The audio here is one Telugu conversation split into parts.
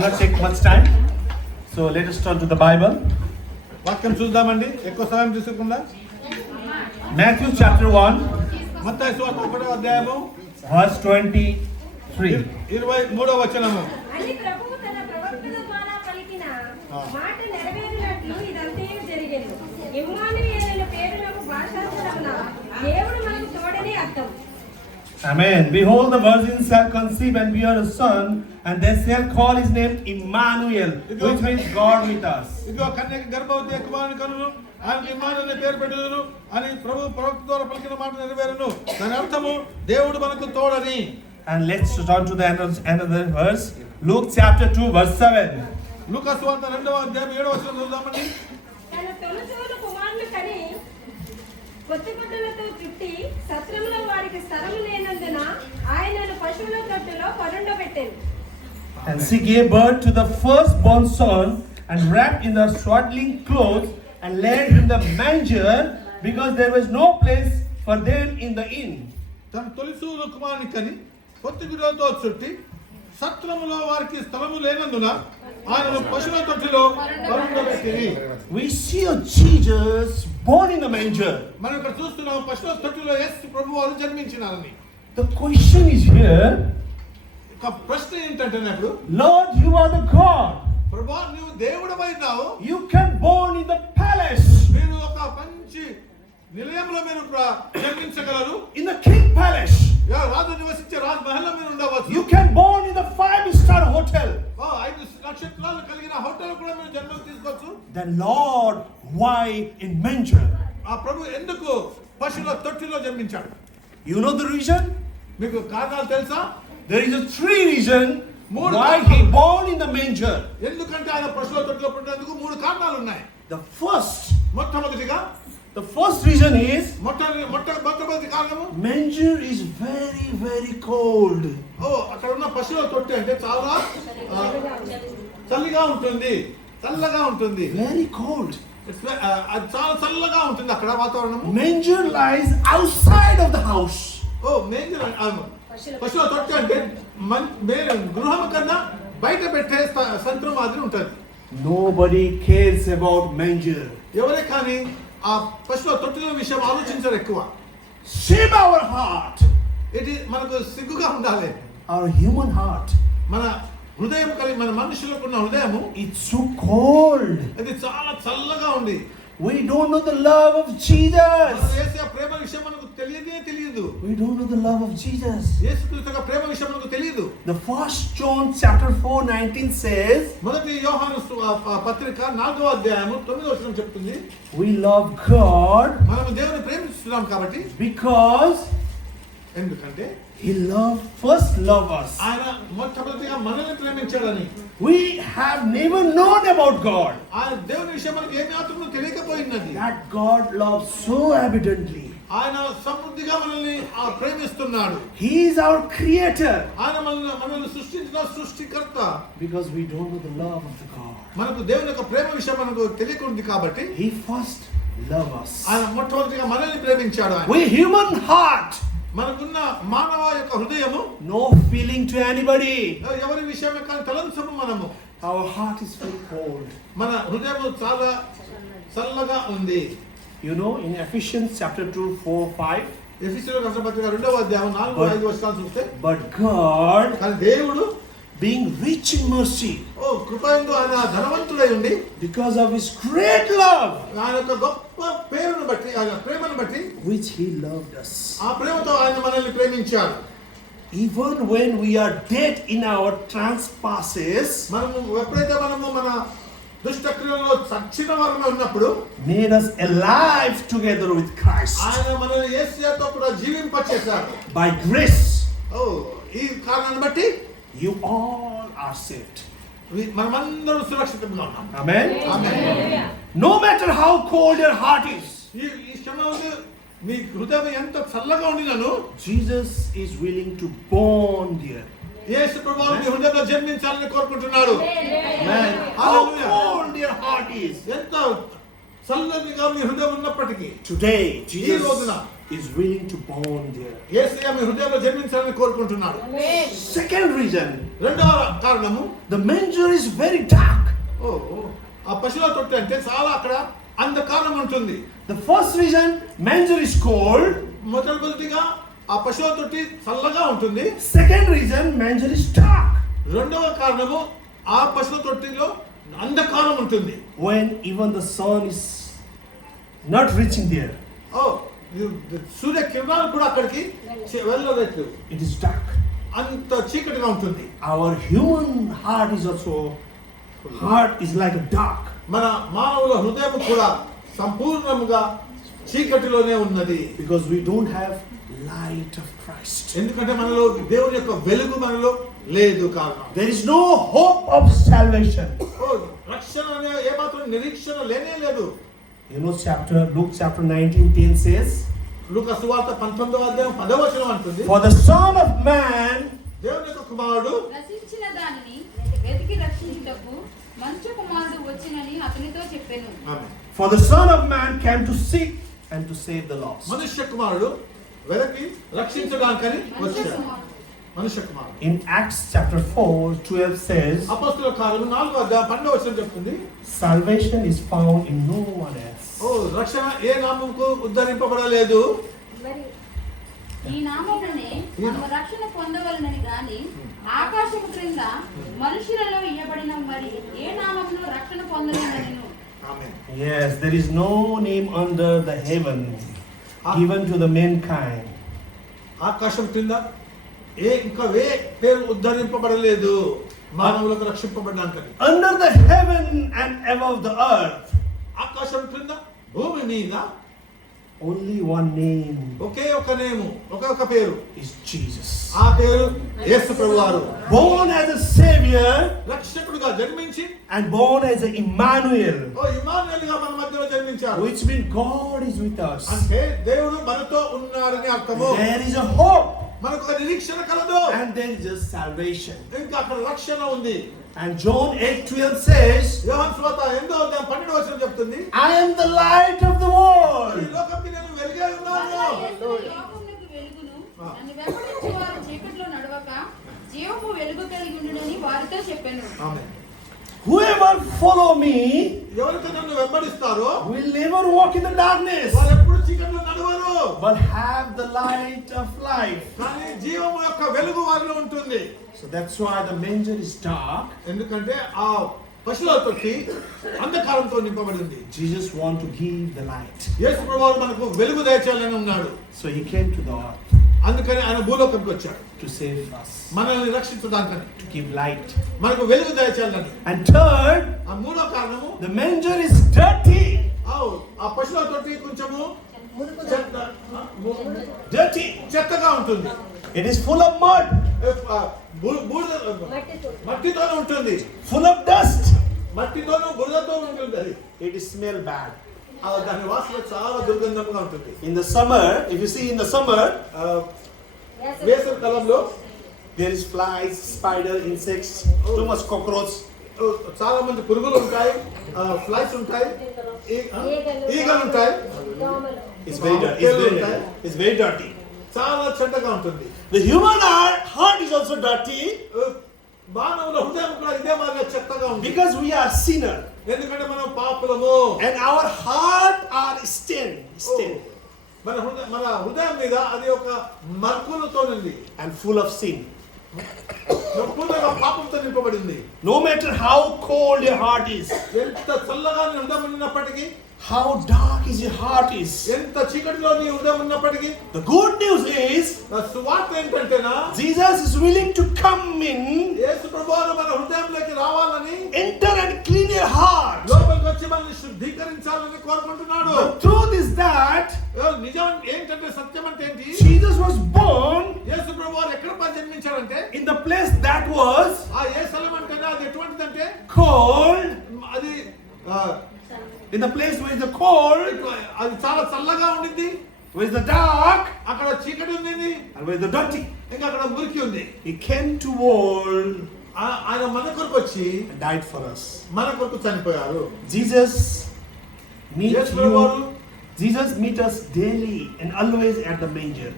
Not take much time, so let us turn to the Bible. వాక్యం చూద్దామండి, ఎక్కువ సమయం తీసుకుండా. Matthew chapter 1, మత్తయి సువార్త 1వ అధ్యాయము verse 23. 23వ వచనము. అని ప్రభువు తన ప్రవక్తల ద్వారా పలికిన మాట నెరవేరినట్లు ఇదంతయు జరిగెను. ఇమ్మానుయేలు పేరునకు భాషాంతరమున దేవుడు మనకు తోడని అర్థం. Amen. Behold, the virgin shall conceive and bear a son, and they shall call his name Emmanuel, which means God with us. ఇదిగో కన్యక గర్భవతి కుమారుని కనును, ఆయనకు ఇమ్మానుయేలు అనే పేరు పెట్టుదురు అని ప్రభు ప్రవక్త ద్వారా పలికిన మాట నెరవేరును. దాని అర్థము దేవుడు మనకు తోడని. And let's turn to the another verse. Luke chapter 2, verse 7. లూకా సువార్త 2వ అధ్యాయం 7వ వచనం చూద్దామండి. తన తొలిచూలు కుమారుని కని కొత్తగుడ్డలతో చుట్టి సత్రంలో వారికి స్థలము లేనందున ఆయనను పశువుల తొట్టిలో పరుండబెట్టెను. And she gave birth to the firstborn son, and wrapped in the swaddling clothes, and laid in the manger, because there was no place for them in the inn. తన తొలిచూలు కుమారుని కని పొత్తిగుడ్డలతో చుట్టి సత్రములో వారికి స్థలము లేనందున ఆయనను పశువుల తొట్టిలో పరుండబెట్టిరి. We see a Jesus born in a manger. మనం ఇక్కడ చూస్తున్నాం పశువుల తొట్టిలో యేసు ప్రభువారు జన్మించినారని. The question is here, ఒక ప్రశ్న ఏంటంటే ఇప్పుడు, Lord, you are the God. ప్రభువా నువ్వు దేవుడవైనావు, You can born in the palace, మీరు ఒక మంచి నిలయంలో మీరు జన్మించగలరు. in the king palace. రాజు నివసించే రాజ మహల్లో మీరు ఉండవచ్చు. You can born in the 5-star hotel. 5 నక్షత్రాలు కలిగిన హోటల్ కూడా మీరు జన్మం తీసుకోవచ్చు. Then Lord, why in manger? ఆ ప్రభు ఎందుకు పశువుల తొట్టిలో జన్మించాడు? You know the reason? మీకు కారణాలు తెలుసా? There is a 3 reason More why కారణాలు. he born in the manger. ఎందుకంటే ఆయన పశువుల తొట్టిలో పుట్టినందుకు 3 కారణాలు ఉన్నాయి. The first reason is మొట్టమొదటి కారణము, manger is very, very cold. అక్కడ ఉన్న పశువుల తొట్టి అంటే చాలా చల్లగా ఉంటుంది. Very cold. అది చాలా చల్లగా ఉంటుంది అక్కడ వాతావరణం. Manger lies outside of the house. పశువుల తొట్టి అంటే గృహం కన్నా బయట పెట్టే సంత్రం మాదిరి ఉంటుంది. Nobody cares about manger. ఎవరే కానీ ఆ పశువుల తొట్టిల విషయం ఆలోచించరు ఎక్కువ. Shame our heart. ఇది మనకు సిగ్గుగా ఉండాలి. Our human heart. మన హృదయం కలిగి మన మనుషులకు ఉన్న హృదయము It's so cold. అది చాలా చల్లగా ఉంది. We don't know the love of Jesus. యేసు ప్రేమ విషయం మనకు తెలియదు. We don't know the love of Jesus. యేసుక్రీస్తు యొక్క ప్రేమ విషయం మనకు తెలియదు. The 1 John chapter 4:19 says, మొదటి యోహాను పత్రిక 4వ అధ్యాయము 9వ వచనం చెప్తుంది, we love God మనము దేవుని ప్రేమిస్తున్నాం కాబట్టి, because ఎందుకంటే He first loved us. ఆయన మొట్టమొదటిగా మనల్ని ప్రేమించాడని. We have never known about God. ఆయన దేవుని విషయం మనకి ఏమి మాత్రమూ తెలియకపోయినది. That God loves so abundantly. ఆయన సమృద్ధిగా మనల్ని ప్రేమిస్తున్నాడు. He is our creator. ఆయన మనల్ని సృష్టించిన సృష్టికర్త. Because we don't know the love of the God. మనకు దేవుని యొక్క ప్రేమ విషయం మనకు తెలియకుంది కాబట్టి He first loved us. ఆయన మొట్టమొదటిగా మనల్ని ప్రేమించాడు. We human heart, మనకున్న మానవ యొక్క హృదయము no feeling to anybody. ఎవరి విషయమే కానీ తలంచము మనము. Our heart is very cold. మన హృదయము చాలా చల్లగా ఉంది. You know, in Ephesians chapter 2, 4, 5. ఎఫెసీయులకు రాసిన పత్రిక 2వ అధ్యాయం 4-5 వచనాలు చూస్తే, But God, కానీ దేవుడు being rich in mercy, కృపయందు ఆయన ధనవంతుడై ఉండి, because of His great love, ఆయన యొక్క గొప్ప పేరును బట్టి, ఆయన ప్రేమను బట్టి, which He loved us, ఆ ప్రేమతో ఆయన మనల్ని ప్రేమించాడు. even when we are dead in our trespasses, మనము ఎప్పుడైతే మన దుష్టక్రియలలో చచ్చిన వారమే ఉన్నప్పుడు, made us alive together with Christ. ఆయన మనల్ని యేసుతో కూడా జీవింపచేశాడు. By grace, ఈ కారణాన్ని బట్టి you all are saved. మనమందరం సురక్షితంగా ఉన్నాం. Amen. Amen. No matter how cold your heart is, ఈ క్షణంలో మీ హృదయం ఎంత చల్లగా ఉండినను, Jesus is willing to born there. యేసు ప్రభువు మీ హృదయంలో జన్మించాలని కోరుకుంటున్నాడు. Amen. How Hallelujah. cold your heart is, ఎంత చల్లనిగా మీ హృదయం ఉన్నప్పటికీ Today, ఈ Jesus రోజున is willing to born there. యేసయ్య మీ హృదయంలో జన్మించాలని కోరుకుంటున్నాడు. Second reason, రెండవ కారణము, the manger is very dark. ఆ పశువుల తొట్టి అంటే చాలా అక్కడ అంధకారం ఉంటుంది. The first reason, manger is cold. మొదటిగా ఆ పశువుల తొట్టి చల్లగా ఉంటుంది. Second reason, manger is dark. రెండవ కారణము, ఆ పశువుల తొట్టిలో అంధకారం ఉంటుంది. When even the sun is not reaching there, సూర్య కిరణాలు కూడా అక్కడికి వెళ్ళలేదు. it is dark. అంత చీకటిగా ఉంటుంది. Our human heart is also, heart is like a dark. మన మానవుల హృదయం కూడా సంపూర్ణంగా చీకటిలోనే ఉన్నది. Because we don't have light of Christ. ఎందుకంటే మనలో దేవుని యొక్క వెలుగు మనలో లేదు కారణం. There is no hope of salvation. రక్షణ అనే ఏమాత్రం నిరీక్షణ లేనే లేదు. You know, Luke chapter 19:10 says, లూకా సువార్త 19వ అధ్యాయం 10వ వచనం అంటుంది, for the Son of Man దేవుని యొక్క కుమారుడు నశించిన దానిని వెతికి రక్షించుటకు మంచు కుమారుడు వచ్చినని అతనితో చెప్పెను. For the Son of Man came to seek and to save the lost. మనుష్య కుమారుడు వెతికి రక్షించడానికని వచ్చాడు. మనుష్య కుమారుడు. In Acts chapter 4:12 says, అపొస్తలుల కార్యములు 4వ అధ్యాయం 12వ వచనం చెప్తుంది, salvation is found in no one else. రక్షణ ఏ నామముకు ఉద్ధరింపబడలేదు. మరి ఈ నామమునే మనము రక్షణ పొందవలనని గాని ఆకాశము క్రింద మనుషులలో ఇయ్యబడిన మరి ఏ నామమును రక్షణ పొందలేనను. ఆమేన్. Yes, there is no name under the heaven given to the mankind. ఆకాశం కింద ఇంకా పేరు ఉద్ధరింపబడలేదు మానవులకు రక్షింపబడడానికని. Under the heaven and above the earth, ఆకాశం క్రింద భూమి మీద only one name ఒకే ఒక నేము, ఒకే ఒక పేరు, is Jesus. ఆ పేరు యేసు ప్రభువారు. Born as a savior రక్షకుడుగా జన్మించి and born as a Emmanuel, ఇమ్మానుయేలుగా మన మధ్యలో జన్మించారు. which means God is with us. అంటే దేవుడు మనతో ఉన్నాడని అర్థము. There is a hope మనకు ఒక నిరీక్షణ కలదు. and there is a salvation. ఇంకా అక్కడ రక్షణ ఉంది. And John 8:12 says, యోహాను సువార్త 8వ అధ్యాయం 12వ వచనం చెప్తుంది, I am the light of the ఈ world. లోకంకి నేను వెలుగే ఉన్నాను. లోకమునకు వెలుగును నన్ను వెంబడించు వారు చీకటిలో నడవక జీవపు వెలుగు కలిగి ఉండునని వారితో చెప్పెను. ఆమేన్. Whoever follow me ఎవరైతే నన్ను వెంబడిస్తారో will never walk in the darkness, వారు ఎప్పుడు చీకటిలో నడవరు, but have the light of life. కానీ జీవము యొక్క వెలుగు వారిలో ఉంటుంది. So that's why the manger is dark. ఎందుకంటే ఆ పశువుల తొట్టి అంధకారంతో నింపబడి ఉంది. Jesus want to give the light. యేసు ప్రభువు మనకు వెలుగు దయచేయాలని ఉన్నాడు. So he came to the earth అందుకని ఆయన భూలోకంకి వచ్చాడు, to save us, మనల్ని రక్షించడానికని, to give light. మనకు వెలుగు దయచేయాలని. And third, ఆ మూడో కారణము, the manger is dirty. ఆ పశువుల తొట్టి కొంచెము Dirty. చెత్తగా ఉంటుంది. It is full of mud, మట్టితోనే ఉంటుంది, full of dust. మట్టితోనూ బురదతో ఉంటుంది. అది It is smell bad. దాని వాసన చాలా దుర్గంధంగా ఉంటుంది. In the summer, if you see in the summer, వేసవి కాలంలో there is flies, spider, insects, too much cockroach. చాలా మంది పురుగులు ఉంటాయి, ఫ్లైస్ ఉంటాయి, ఈగలు ఉంటాయి. దోమలు. It's very dirty. It's very dirty. It's very dirty. చాలా చెడ్డగా ఉంటుంది. The human heart is also dirty మానవుల హృదయం కూడా ఇదే మాదిరిగా చెత్తగా ఉంది. because we are sinner ఎందుకంటే మనం పాపులము. and our heart are stained మన హృదయం మీద అది ఒక మరకలతో ఉంది and full of sin. పూర్తిగా పాపంతో నింపబడింది. No matter how cold your heart is, ఎంత చల్లగా నీ హృదయం ఉన్నప్పటికీ, how dark is your heart is, ఎంత చీకటిలో నీ హృదయం ఉన్నప్పటికీ, the good news is నా సువార్త ఏంటంటేనా, Jesus is willing to come in, యేసు ప్రభువు మన హృదయంలోకి రావాలని, enter and clean your heart. లోపలికి వచ్చి మనల్ని శుద్ధీకరించాలని కోరుకుంటున్నాడు. The truth is that నిజం ఏంటంటే, సత్యం అంటే ఏంటి, Jesus was born యేసు ప్రభువు ఎక్కడ జన్మించారంటే, in the place that was ఆ ఏ స్థలం అంటేనే అది ఎటువంటిదంటే, cold, అది in the place where is the cold, అది చాలా చల్లగా ఉండింది, where is the dark, అక్కడ చీకటి ఉంది, and where is the dirty. ఇంకా అక్కడ మురికి ఉంది. He came to world ఆయన మన కొరకు వచ్చి and died for us. మన కొరకు చనిపోయారు. Jesus meet Yes, Prabhu. you. Jesus meet us daily and always at the manger.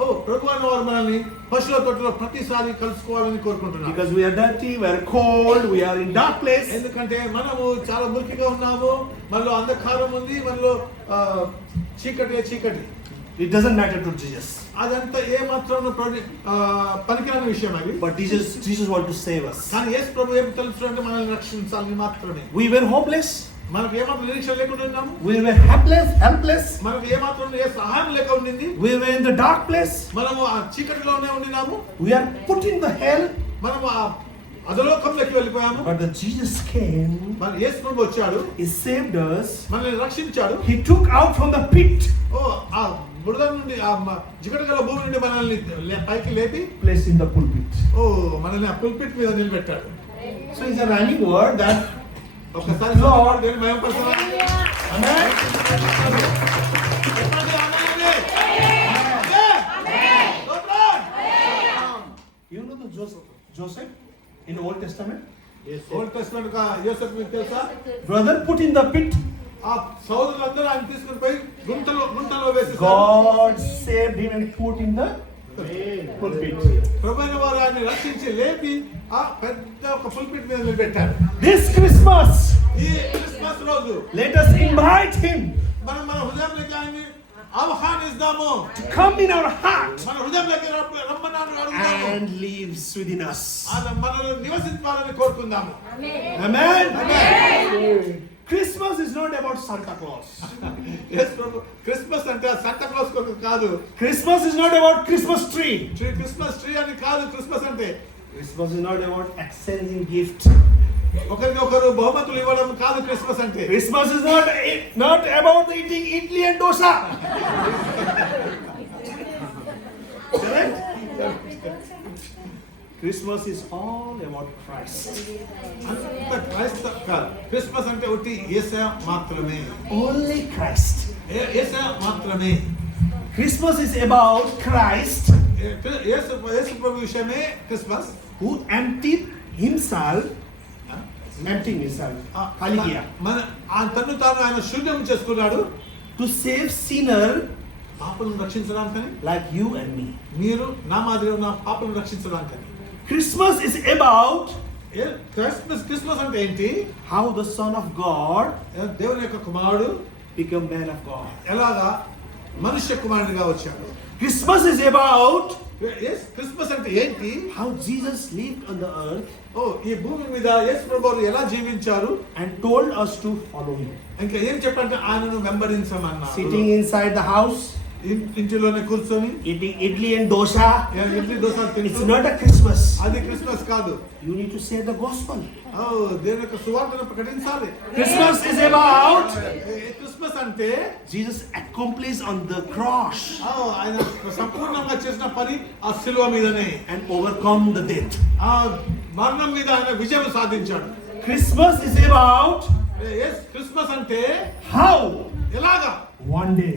ఓ ప్రభు అని వారు మనల్ని పశువుల తొట్టిలో ప్రతిసారి కలుసుకోవాలని కోరుకుంటున్నాం. Because we are dirty, we are cold, we are in dark place. ఎందుకంటే మనము చాలా మురికిగా ఉన్నాము, మనలో అంధకారం ఉంది, మనలో చీకటి. It doesn't matter to Jesus. అదంతా ఏ మాత్రం పనికిరాని విషయం అది. But Jesus wants to save us. కానీ యేసు ప్రభు ఏం తెలుసు అంటే మనల్ని రక్షించాలని మాత్రమే. We were hopeless. మనకు ఏమాత్రం నిరీక్షణ లేకుండా ఉన్నాము. We were helpless. మనకు ఏమాత్రం ఏ సహాయం లేక ఉండింది. We were in the dark place. మనము ఆ చీకటిలోనే ఉండినాము. We are put in the hell. మనము ఆ అధలోకంలోకి వెళ్ళిపోయాము. But the Jesus came. మన యేసు ప్రభు వచ్చాడు. He saved us. మనల్ని రక్షించాడు. He took out from the pit. ఆ బురద నుండి ఆ జిగటగల భూమి నుండి మనల్ని పైకి లేపి Placed in the pulpit. మనల్ని ఆ పుల్పిట్ మీద నిలబెట్టాడు. So it's a rhyming word that ఒకసారి దేవుని మహిమపరచాలి. Amen. చెప్పండి ఆమేన్. You know the Joseph in the Old Testament? Old testament కా యోసేపు మీకు తెలుసా? Brother put in the pit. ఆ సోదరులందరూ ఆయన తీసుకుని పోయి గుంటలో వేసేసారు. God saved him and put in the pulpit. ప్రభువైన వారు ఆయన్ని రక్షించి లేపి ఆ పెద్ద ఒక పుల్పిట్ మీద నిలబెట్టారు. This Christmas, ఈ క్రిస్మస్ రోజు let us invite him మనం మన హృదయంలోకి ఆయన్ని ఆహ్వానిస్తాము. to come in our heart మన హృదయంలోకి రమ్మని అడుగుదాము. and lives within us. మనలో నివసించాలని కోరుకుందాము. Amen. Christmas is not about Santa Claus. Yesu Prabhu Christmas అంటే సంతా క్లాస్ కొరకు కాదు. Christmas is not about Christmas tree. Christmas tree అని కాదు. క్రిస్మస్ అంటే Christmas is not about exchanging gift. ఒకరికొకరు బహుమతులు ఇవ్వడం కాదు. క్రిస్మస్ అంటే Christmas is not about eating idli and dosa. Correct? Christmas is all about Christ. అంత క్రైస్త కాదు. క్రిస్మస్ అంటే ఒకటి యేసయ్య మాత్రమే. Only Christ. యేసయ్య మాత్రమే. Christmas is about Christ యేసు ప్రభు విషయమే క్రిస్మస్. who emptied himself. ఖాళీ కియా. మన తన్ను తాను ఆయన శూన్యం చేసుకున్నాడు. To save sinner పాపలను రక్షించడానికని. like you and me. మీరు నా మాదిరిగా ఉన్న పాపలను రక్షించడానికని. Christmas is about క్రిస్మస్ అంటే ఏంటి? how the Son of God దేవుని యొక్క కుమారుడు became man of God. ఎలాగా మనుష్య కుమారుడిగా వచ్చాడు. Christmas is about క్రిస్మస్ అంటే ఏంటి? how Jesus lived on the earth ఈ భూమి మీద యేసు ప్రభువు ఎలా జీవించారు and told us to follow him. ఇంకా ఏం చెప్పంటే ఆయనను వెంబడించమన్నారు. Sitting inside the house, ఇంటిలోనే కూర్చొని eating idli and dosa. Idli dosa It's తింటూ. not a Christmas. అది క్రిస్మస్ కాదు. You need to say the gospel. దేవుని యొక్క సువార్తను ప్రకటించాలి. Christmas is about క్రిస్మస్ అంటే Jesus accomplished on the cross ఆయన సంపూర్ణంగా చేసిన పని ఆ శిలువ మీదనే. and overcome the death. ఆ మరణం మీద ఆయన విజయం సాధించాడు. Christmas is about క్రిస్మస్ అంటే how ఎలాగా one day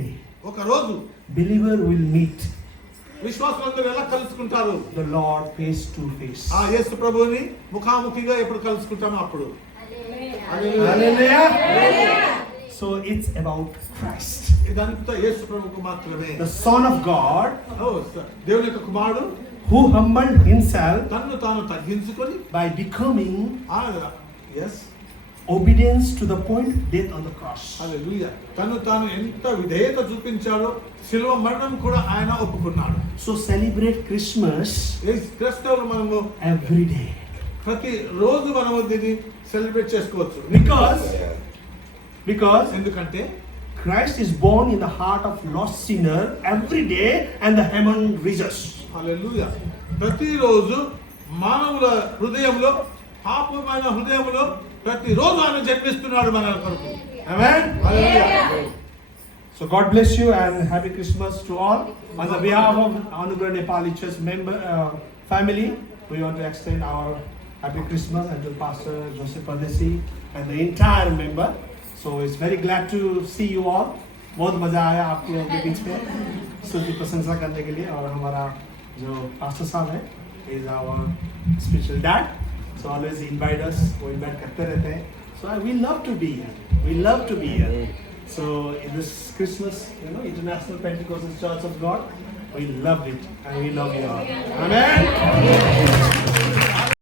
ఒక రోజు believer will meet విశ్వాసులందరూ ఎలా కలుసుకుంటారు? the Lord face to face. ఆ యేసు ప్రభువుని ముఖాముఖిగా ఎప్పుడు కలుసుకుంటామో అప్పుడు. Hallelujah. So it's about Christ, ఇదంతా యేసు ప్రభువుకు మాత్రమే. the Son of God, దేవుని యొక్క కుమారుడు who humbled himself తన్ను తాను తగ్గించుకొని by becoming obedience to the point death on the cross. హల్లెలూయా. తన్ను తాను ఎంత విధేయత చూపించాడో శిలువ మరణం కూడా ఆయన ఒప్పుకున్నాడు. So celebrate Christmas క్రైస్తవులు మనము every day ప్రతి రోజు మనము దీన్ని సెలబ్రేట్ చేసుకోవచ్చు. because ఎందుకంటే Christ is born in the heart of lost sinner every day and the heaven rejoices. హల్లెలూయా. ప్రతిరోజు మానవుల హృదయంలో పాపమైన హృదయంలో ప్రతిరోజు ఆయన జన్మిస్తున్నాడు మన కొరకు. Amen. Hallelujah. So God bless you and happy Christmas to all. On the behalf of Anugrah Nepali Church family, we want to extend our happy Christmas and to Pastor Joseph Pardesi and the entire member. So it's very glad to see you all. बहुत मजा आया आप लोगों के बीच में स्तुति की प्रशंसा करने के लिए. और हमारा जो पास्टर साहब है is our spiritual dad. So always invite us, वो invite करते रहते हैं. So we love to be here. So in this Christmas, International Pentecostal Church of God, we loved it and we love you all. Amen.